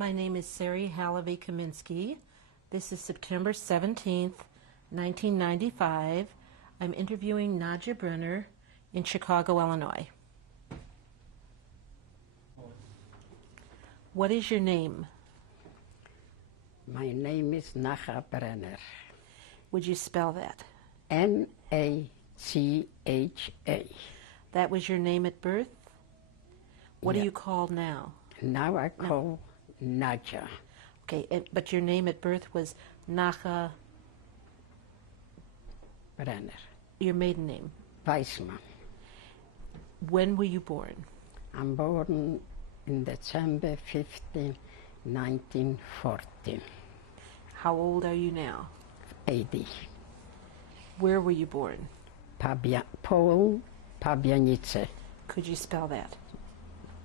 My name is Sari Halavy-Kaminsky. This is September 17th, 1995. I'm interviewing Nadja Brener in Chicago, Illinois. What is your name? My name is Nadja Brener. Would you spell that? N-A-C-H-A. That was your name at birth? What are you called now? Now I call Nadja. Okay, but your name at birth was Nadja Brener. Your maiden name? Weisman. When were you born? I'm born in December 15, 1914. How old are you now? 80. Where were you born? Poland, Pabianice. Could you spell that?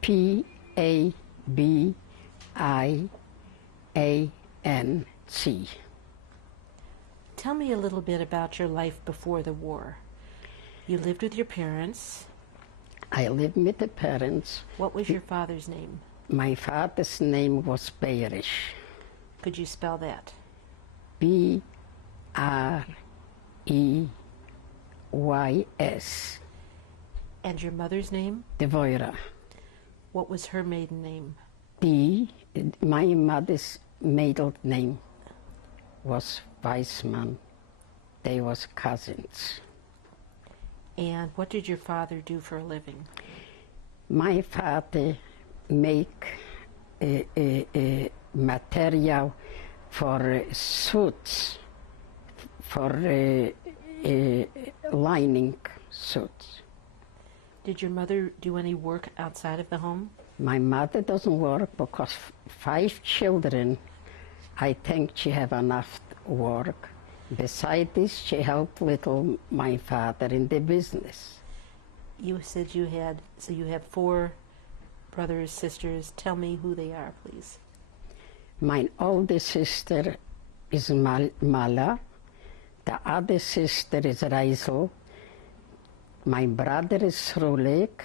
P-A-B-I-A-N-C. Tell me a little bit about your life before the war. You lived with your parents. I lived with the parents. What was your father's name? My father's name was Bayerisch. Could you spell that? B-R-E-Y-S. And your mother's name? De Voira. What was her maiden name? My mother's maiden name was Weisman. They was cousins. And what did your father do for a living? My father make material for suits, for lining suits. Did your mother do any work outside of the home? My mother doesn't work because 5 children, I think she have enough work. Besides this, she helped little my father in the business. You said you have 4 brothers, sisters. Tell me who they are, please. My older sister is Mala. The other sister is Reisel. My brother is Srulik.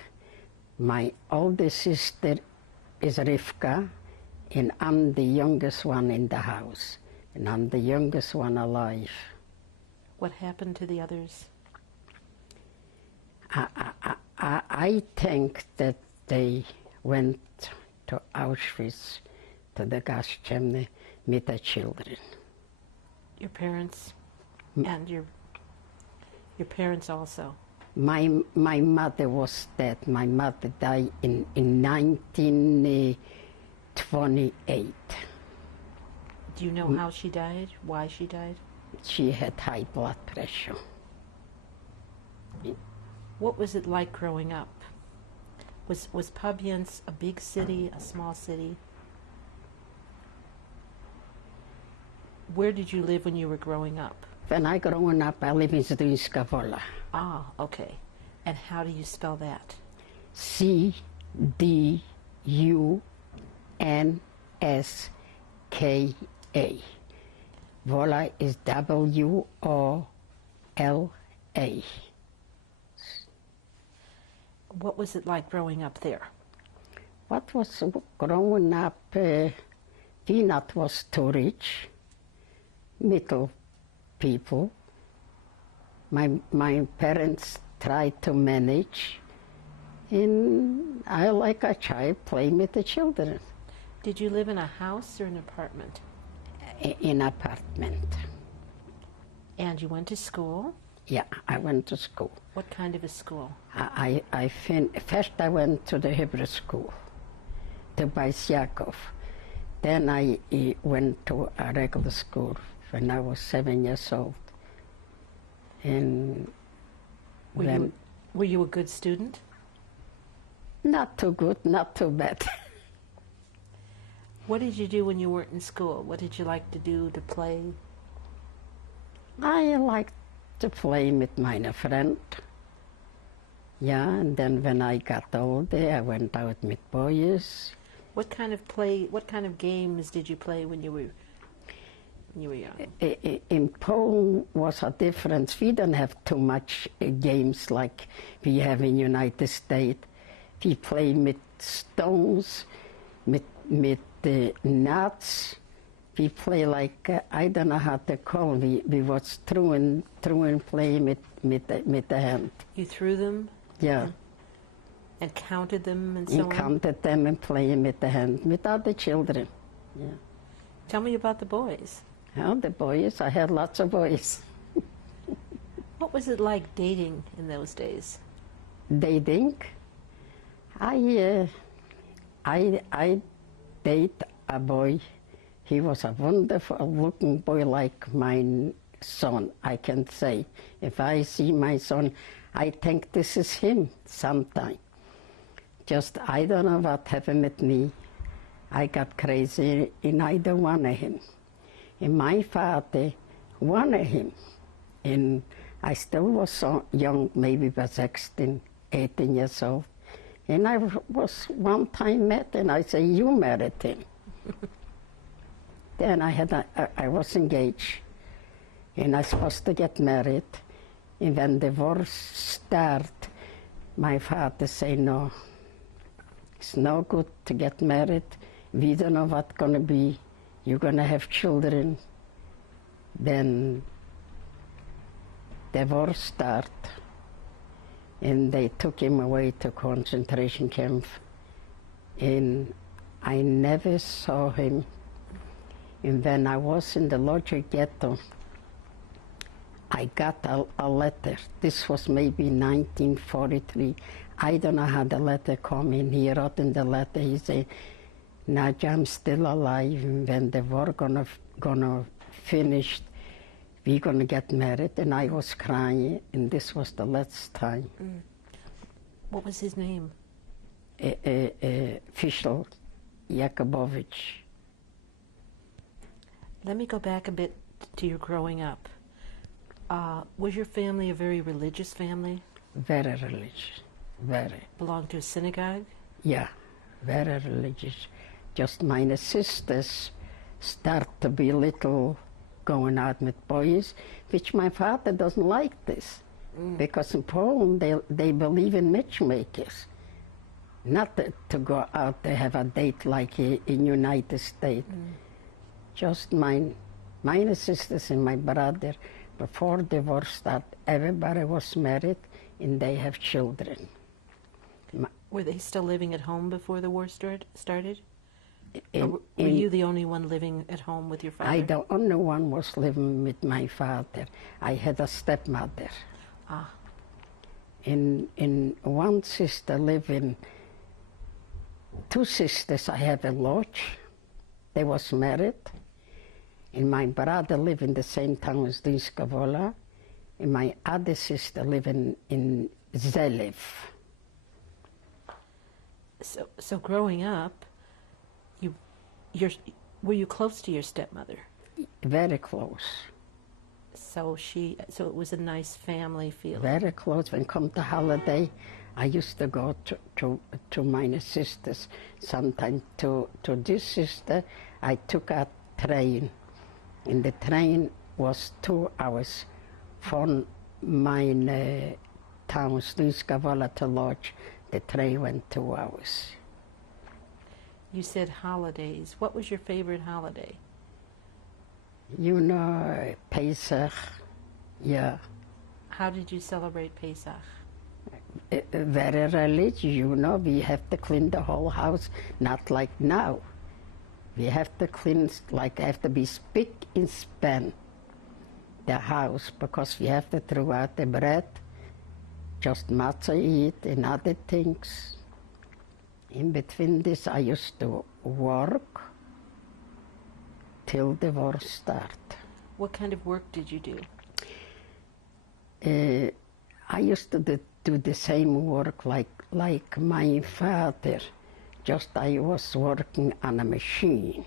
My older sister is Rivka. And I'm the youngest one in the house. And I'm the youngest one alive. What happened to the others? I think that they went to Auschwitz, to the gas chimney, with the children. Your parents and your parents also? My mother was dead. My mother died in 1928. Do you know how she died? Why she died? She had high blood pressure. What was it like growing up? Was Pabianice a big city, a small city? Where did you live when you were growing up? When I growing up, I live in Zdrinska Vola. Ah, okay. And how do you spell that? C-D-U-N-S-K-A. Vola is W-O-L-A. What was it like growing up there? What was growing up? Peanut was too rich. Middle people. My parents tried to manage, and I, like a child, playing with the children. Did you live in a house or an apartment? In apartment. And you went to school? Yeah, I went to school. What kind of a school? First I went to the Hebrew school, to Bais Yaakov. Then I went to a regular school when I was 7 years old. And were you a good student? Not too good, not too bad. What did you do when you weren't in school? What did you like to do, to play? I liked to play with my friend. Yeah, and then when I got older, I went out with boys. What kind of games did you play when you were young? In Poland was a difference. We don't have too much games like we have in United States. We play with stones, with the nuts, we play like, I don't know how to call, we was throwing play with the hand. You threw them? Yeah. And counted them and so You on? counted them and playing with the hand, with other children. Yeah. Tell me about the boys. Oh, the boys, I had lots of boys. What was it like dating in those days? Dating? I date a boy. He was a wonderful looking boy like my son, I can say. If I see my son, I think this is him sometime. Just, I don't know what happened with me. I got crazy and I don't want him. And my father wanted him. And I still was so young, maybe was 16, 18 years old. And I was one time met and I said, you married him. Then I was engaged and I was supposed to get married. And when the war started, my father said, no, it's no good to get married. We don't know what's going to be. You're going to have children. Then the war started. And they took him away to concentration camp. And I never saw him. And when I was in the Lodge ghetto, I got a letter. This was maybe 1943. I don't know how the letter came in. He wrote in the letter, he said, Nadja, I'm still alive. And when the war gonna finish, we're gonna get married. And I was crying, and this was the last time. What was his name? Fischl Jakubowicz. Let me go back a bit to your growing up. Was your family a very religious family? Very religious, very. Belonged to a synagogue? Yeah, very religious. Just my sisters start to be little going out with boys, which my father doesn't like this. Because in Poland they believe in matchmakers. Not to go out to have a date like in United States. Just my sisters and my brother, before the war started, everybody was married and they have children. Were they still living at home before the war started? In, Or were you the only one living at home with your father? I the only one was living with my father. I had a stepmother. Ah. In one sister living, two sisters I have in Lodge. They was married. And my brother lived in the same town as Dinskavola. And my other sister living in Zelev. So growing up, were you close to your stepmother? Very close. So it was a nice family feeling. Very close. When come to holiday, I used to go to my sisters. Sometimes to this sister, I took a train. And the train was 2 hours from my town, Dinskavola to Lodge. The train went 2 hours. You said holidays. What was your favorite holiday? You know, Pesach, yeah. How did you celebrate Pesach? Very religious, you know. We have to clean the whole house, not like now. We have to clean, like have to be spick and span the house, because we have to throw out the bread, just matzah eat and other things. In between this, I used to work till the war started. What kind of work did you do? I used to do the same work like my father, just I was working on a machine.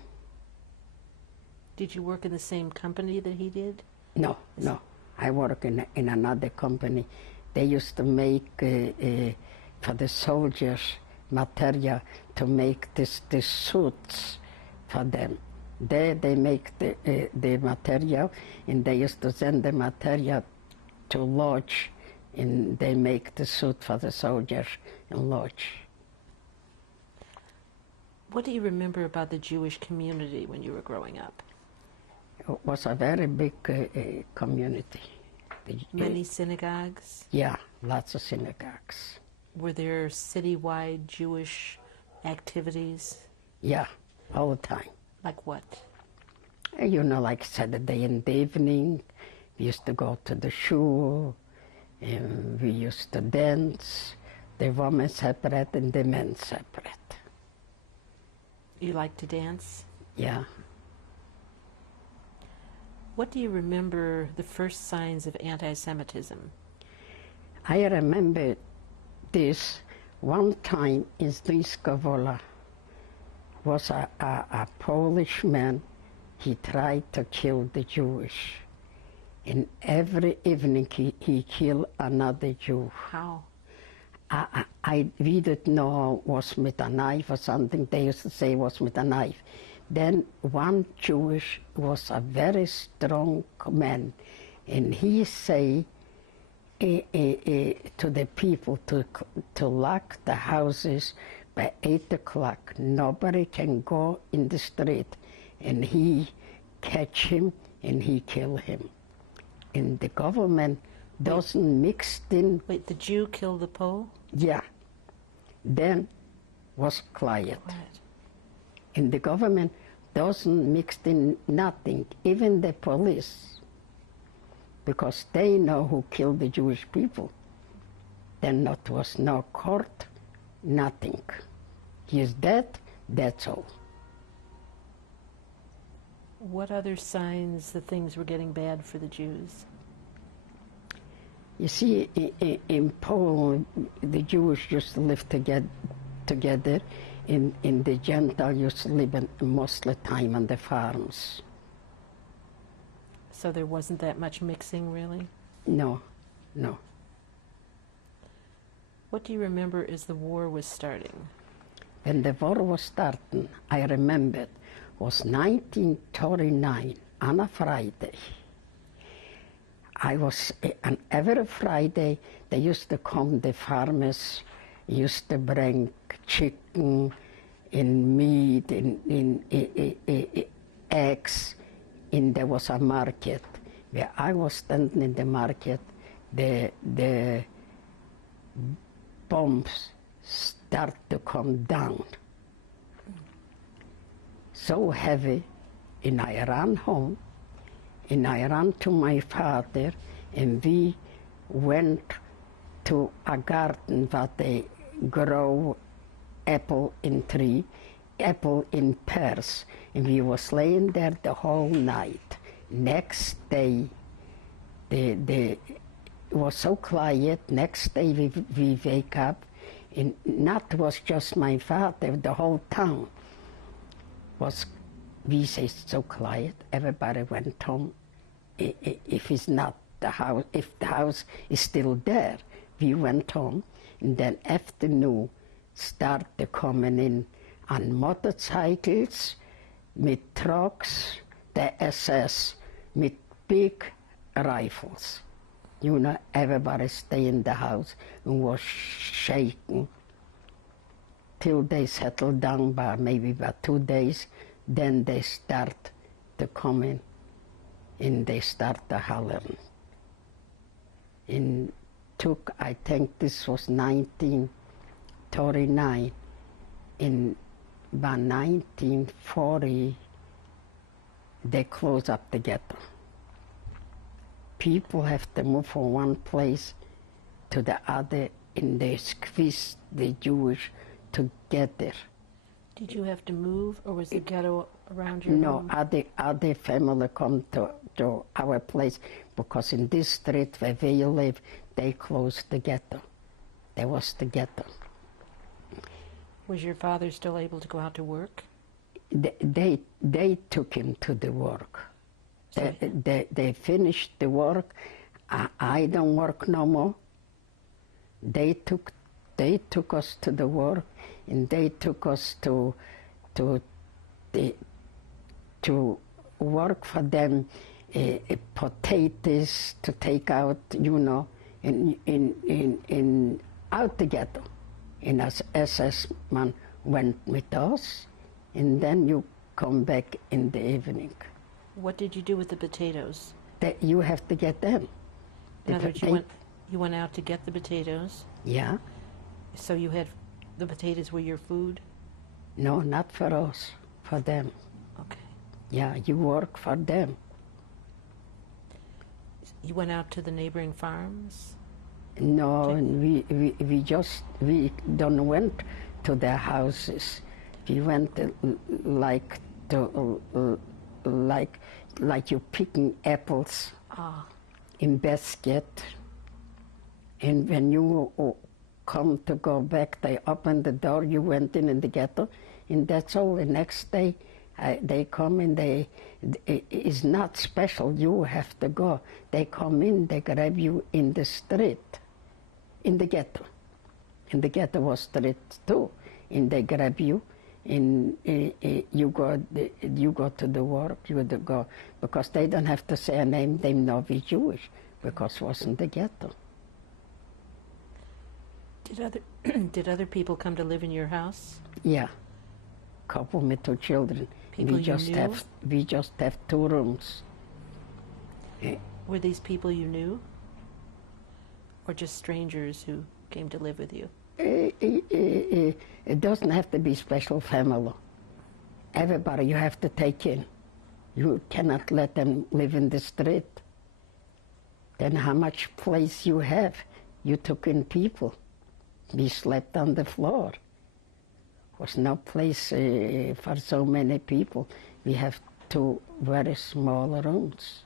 Did you work in the same company that he did? No. I work in another company. They used to make for the soldiers material to make these suits for them. They make the material, and they used to send the material to Lodge, and they make the suit for the soldiers in Lodge. What do you remember about the Jewish community when you were growing up? It was a very big community. Many synagogues? Yeah, lots of synagogues. Were there citywide Jewish activities? Yeah, all the time. Like what? You know, like Saturday in the evening, we used to go to the shul, and we used to dance, the women separate and the men separate. You like to dance? Yeah. What do you remember the first signs of anti-Semitism? I remember this one time in Zliskovola was a Polish man. He tried to kill the Jewish. And every evening he killed another Jew. How? We didn't know it was with a knife or something. They used to say it was with a knife. Then one Jewish was a very strong man, and he say to the people to lock the houses by 8 o'clock. Nobody can go in the street, and he catch him and he kill him. And the government doesn't mix in. Wait, the Jew killed the Pole? Yeah. Then was quiet. What? And the government doesn't mix in nothing, even the police, because they know who killed the Jewish people. Then there was no court, nothing. He is dead, that's all. What other signs that things were getting bad for the Jews? You see, in Poland, the Jews used to live together. In the Gentile used to live most of the time on the farms. So there wasn't that much mixing, really? No, no. What do you remember as the war was starting? When the war was starting, I remembered, was 1939 on a Friday. I was, on every Friday, they used to come, the farmers used to bring chicken and meat and eggs, and there was a market. Where I was standing in the market, the bombs start to come down. So heavy, and I ran home, and I ran to my father, and we went to a garden where they grow apple in tree, apple in pears, and we was laying there the whole night. Next day, it was so quiet. Next day we wake up, and not was just my father, the whole town was, we say, so quiet. Everybody went home. If it's not the house, if the house is still there, we went home. And then afternoon started coming in on motorcycles, with trucks, the SS, with big rifles. You know, everybody stay in the house and was shaking till they settled down by maybe about 2 days. Then they start to come in and they start to hollering. And took, I think this was 1939, in by 1940 they closed up the ghetto. People have to move from one place to the other, and they squeeze the Jewish together. Did you have to move, or was the ghetto around your No, home? other family come to our place, because in this street where we live, they closed the ghetto. There was the ghetto. Was your father still able to go out to work? They took him to the work. They finished the work. I don't work no more. They took us to the work, and they took us to work for them, potatoes to take out, you know, in out the ghetto. And as SS man went with us, and then you come back in the evening. What did you do with the potatoes? You have to get them. In other words, you went out to get the potatoes? Yeah. So you had, the potatoes were your food? No, not for us, for them. Okay. Yeah, you work for them. You went out to the neighboring farms? No, and we don't went to their houses. We went like you picking apples in basket. And when you come to go back, they open the door, you went in the ghetto, and that's all. The next day, they come and it's not special, you have to go. They come in, they grab you in the street, in the ghetto. And the ghetto was street too. And they grab you, and you go to the work, you have to go, because they don't have to say a name, they know we're Jewish, because it wasn't the ghetto. Did other people come to live in your house? Yeah, couple with 2 children. People you knew? We just have 2 rooms. Were these people you knew? Or just strangers who came to live with you? It doesn't have to be special family. Everybody you have to take in. You cannot let them live in the street. Then how much place you have? You took in people. We slept on the floor. Was no place for so many people. We have 2 very small rooms.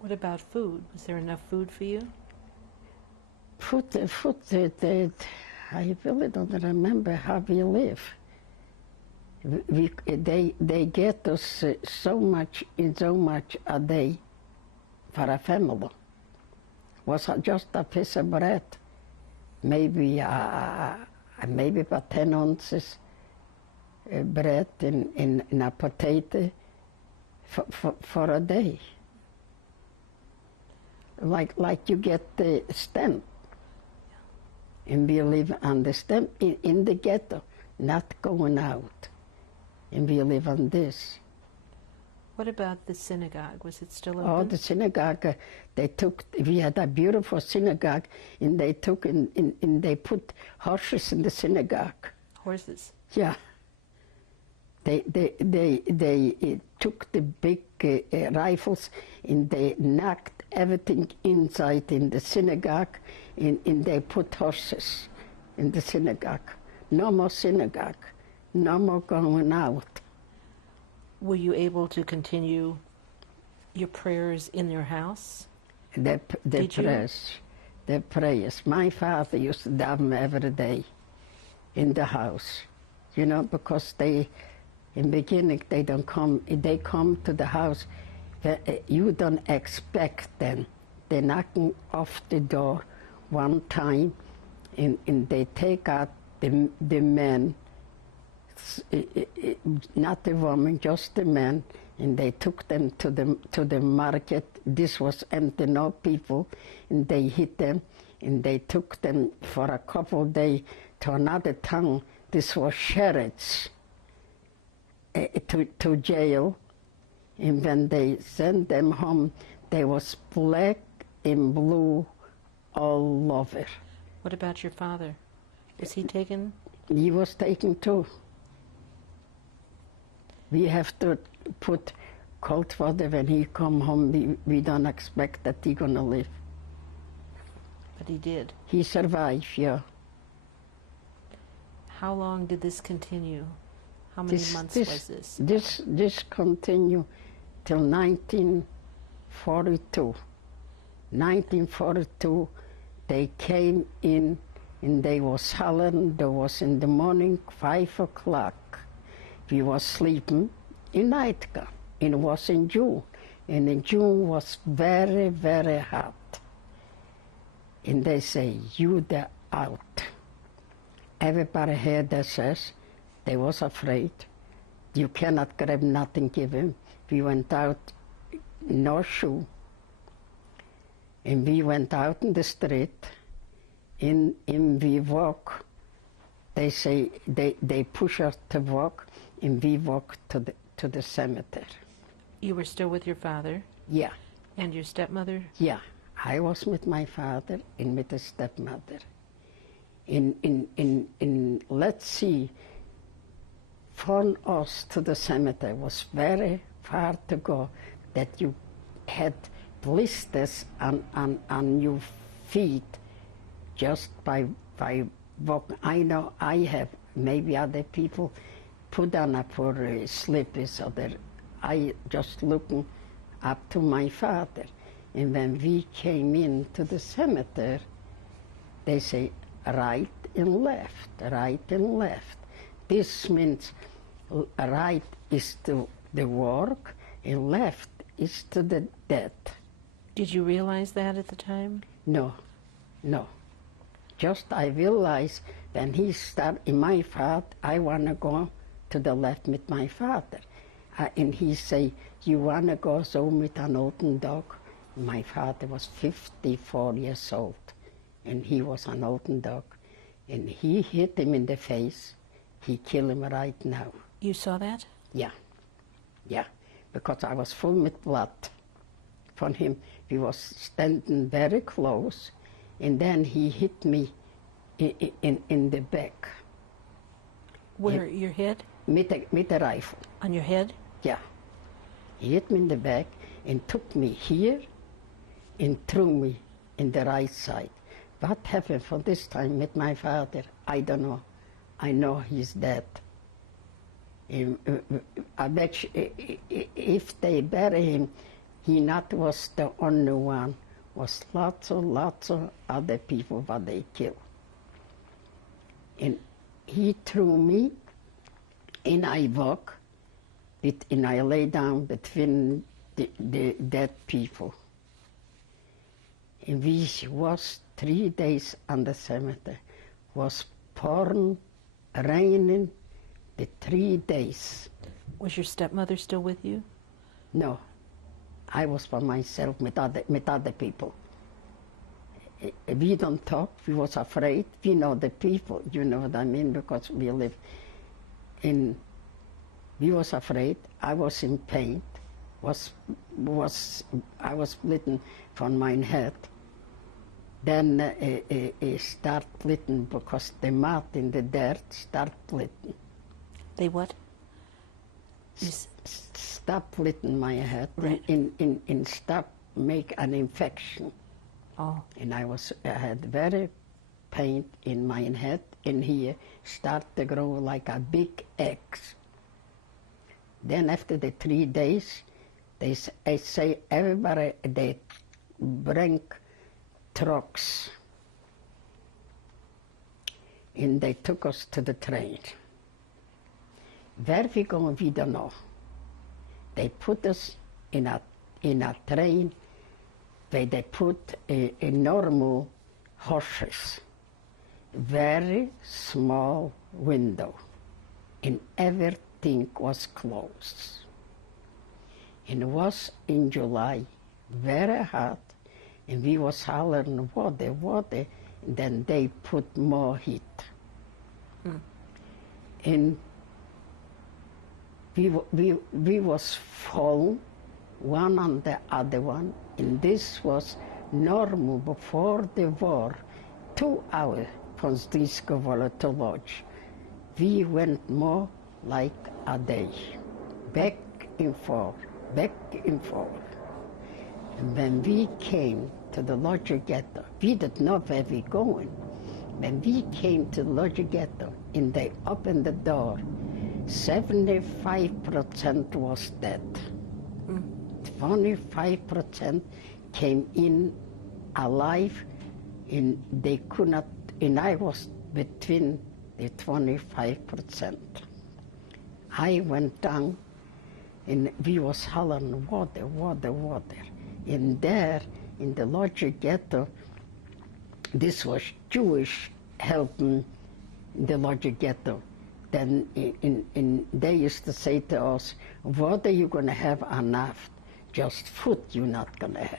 What about food? Was there enough food for you? Food, I really don't remember how we live. They get us so much a day for a family. Was just a piece of bread, maybe about 10 ounces bread and a potato for a day. Like you get the stamp. And we live on the stamp in the ghetto, not going out. And we live on this. What about the synagogue? Was it still open? Oh, the synagogue, we had a beautiful synagogue, and they took and they put horses in the synagogue. Horses? Yeah. They took the big rifles, and they knocked everything inside in the synagogue, and they put horses in the synagogue. No more synagogue, no more going out. Were you able to continue your prayers in your house? The prayers. My father used to daven every day in the house, because in the beginning they come to the house, you don't expect them. They're knocking off the door one time, and they take out the men, not the woman, just the men, and they took them to the market. This was empty, no people, and they hit them, and they took them for a couple of days to another town. This was sheriffs to jail, and when they sent them home, they was black and blue all over. What about your father? Was he taken? He was taken too. We have to put cold water when he come home. We don't expect that he gonna live. But he did. He survived, yeah. How long did this continue? How many months was this? This continued till 1942. 1942, they came in and they was hollering. There was in the morning 5 o'clock. We was sleeping in nightgown. It was in June, and in June was very, very hot. And they say, "You the out." Everybody heard that says, they was afraid. You cannot grab nothing, give him. We went out, no shoe. And we went out in the street, and we walk. They say, they push us to walk, and we walked to the cemetery. You were still with your father? Yeah, And your stepmother? yeah. I was with my father and with the stepmother. In let's see, from us to the cemetery was very far to go, that you had blisters on your feet just by walking. I know I have, maybe other people put on a for slippers, or I just looking up to my father. And when we came into the cemetery, they say right and left, right and left. This means right is to the work and left is to the death. Did you realize that at the time? No, no. Just I realized when he started in my father, I want to go to the left with my father. And he say, you want to go so with an old dog? My father was 54 years old, and he was an old dog. And he hit him in the face. He killed him right now. You saw that? Yeah, yeah, because I was full with blood from him. He was standing very close, and then he hit me in the back. Where, your head? With a rifle. On your head? Yeah. He hit me in the back and took me here and threw me in the right side. What happened from this time with my father, I don't know. I know he's dead. I bet you, if they bury him, he not was the only one. Was lots of other people what they killed. And he threw me, and I walk, and I lay down between the dead people. And we was 3 days on the cemetery. Was pouring, raining, the 3 days. Was your stepmother still with you? No, I was by myself with other people. We don't talk, we was afraid. We know the people, you know what I mean, because we live in, we was afraid. I was in pain, I was bleeding from my head. Then it start bleeding because the mud in the dirt start bleeding. They what? Stop bleeding my head, right. in stop make an infection. Oh. And I had very pain in my head, in here, start to grow like a big X. Then after the 3 days, they say everybody, they bring trucks. And they took us to the train. Where we going, we don't know. They put us in a train where they put a normal horses, very small window, and everything was closed. And it was in July, very hot, and we was hollering water, water, and then they put more heat. Mm. And we was full, one on the other one, and this was normal before the war, 2 hours from this to lodge. We went more like a day, back and forth, back and forth. And when we came to the lodge ghetto, we didn't know where we going. When we came to the lodge ghetto, and they opened the door, 75% was dead. 25% came in alive, and they could not, and I was between the 25%. I went down, and we was hollering water, water, water. And there, in the lodge ghetto, this was Jewish helping the lodge ghetto. Then they used to say to us, what are you going to have enough? Just food you're not going to have.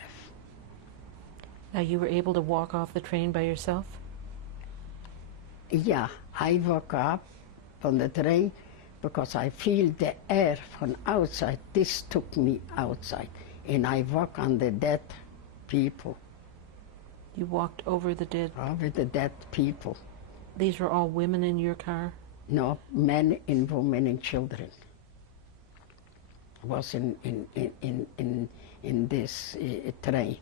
Now, you were able to walk off the train by yourself? Yeah, I woke up from the train because I feel the air from outside. This took me outside, and I walk on the dead people. You walked over the dead? Over the dead people. These were all women in your car? No, men and women and children. Was in this train.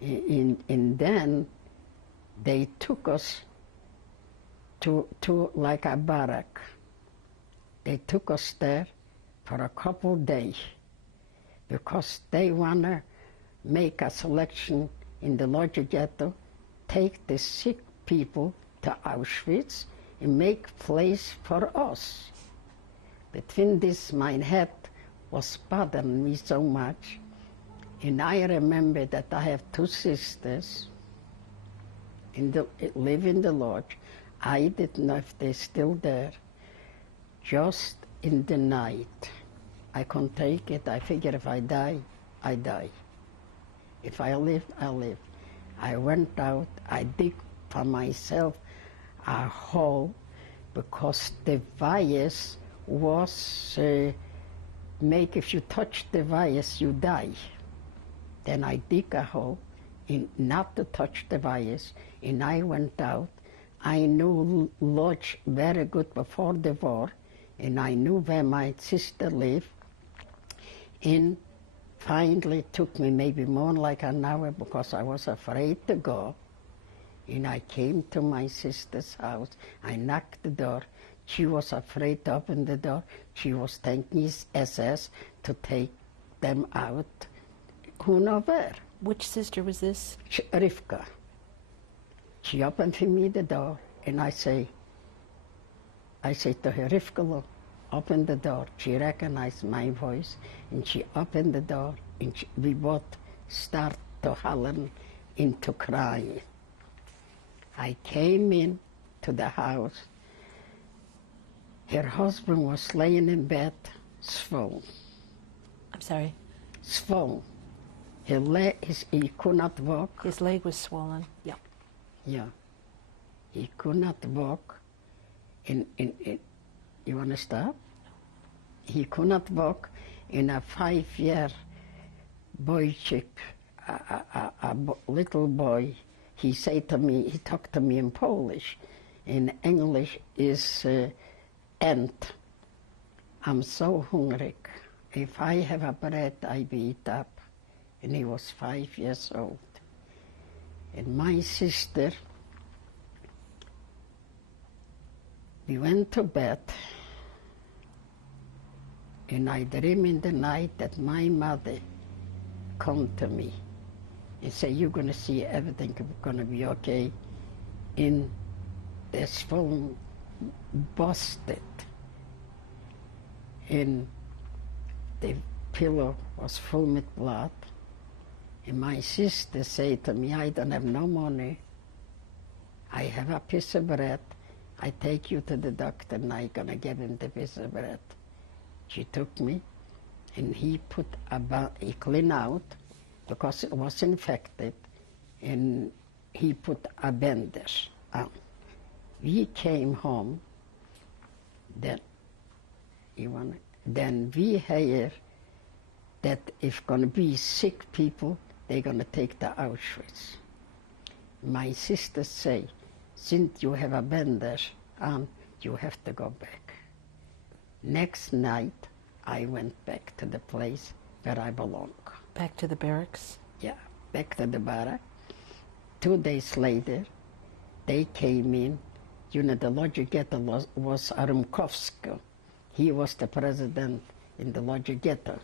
And then they took us to like a barrack. They took us there for a couple days because they want to make a selection in the Lodge ghetto, take the sick people to Auschwitz and make place for us. Between this, my head was bothering me so much. And I remember that I have two sisters live in the lodge. I didn't know if they're still there. Just in the night, I couldn't take it. I figured if I die, I die. If I live, I live. I went out, I dig for myself a hole because the virus was make, if you touch the virus, you die. Then I dig a hole not to touch the virus, and I went out. I knew Lodge very good before the war, and I knew where my sister lived. And finally it took me maybe more like an hour because I was afraid to go. And I came to my sister's house. I knocked the door. She was afraid to open the door. She was thanking SS to take them out. Who knows where? Which sister was this? Rivka. She opened for me the door, and I say to her, Rivka, look, open the door. She recognized my voice, and she opened the door, and we both start to holler into crying. I came in to the house. Her husband was laying in bed, swollen. I'm sorry? Swollen. He could not walk. His leg was swollen. Yeah. Yeah. He could not walk. You want to stop? He could not walk. In a 5-year boy chick, a little boy, he said to me, he talked to me in Polish. In English is ant. I'm so hungry. If I have a bread, I be eat up. And he was 5 years old. And my sister, we went to bed, and I dream in the night that my mother come to me and say, you're going to see everything going to be okay. And this phone busted. And the pillow was full with blood. And my sister said to me, I don't have no money. I have a piece of bread. I take you to the doctor and I'm going to give him the piece of bread. She took me, and he cleaned out because it was infected, and he put a bandage on. We came home, then we hear that if going to be sick people, they're going to take to Auschwitz. My sister say, since you have a bandage on, you have to go back. Next night, I went back to the place where I belong. Back to the barracks? Yeah, back to the barrack. 2 days later, they came in. You know, the Lodge Ghetto was Arumkovsky. He was the president in the Lodge Ghetto.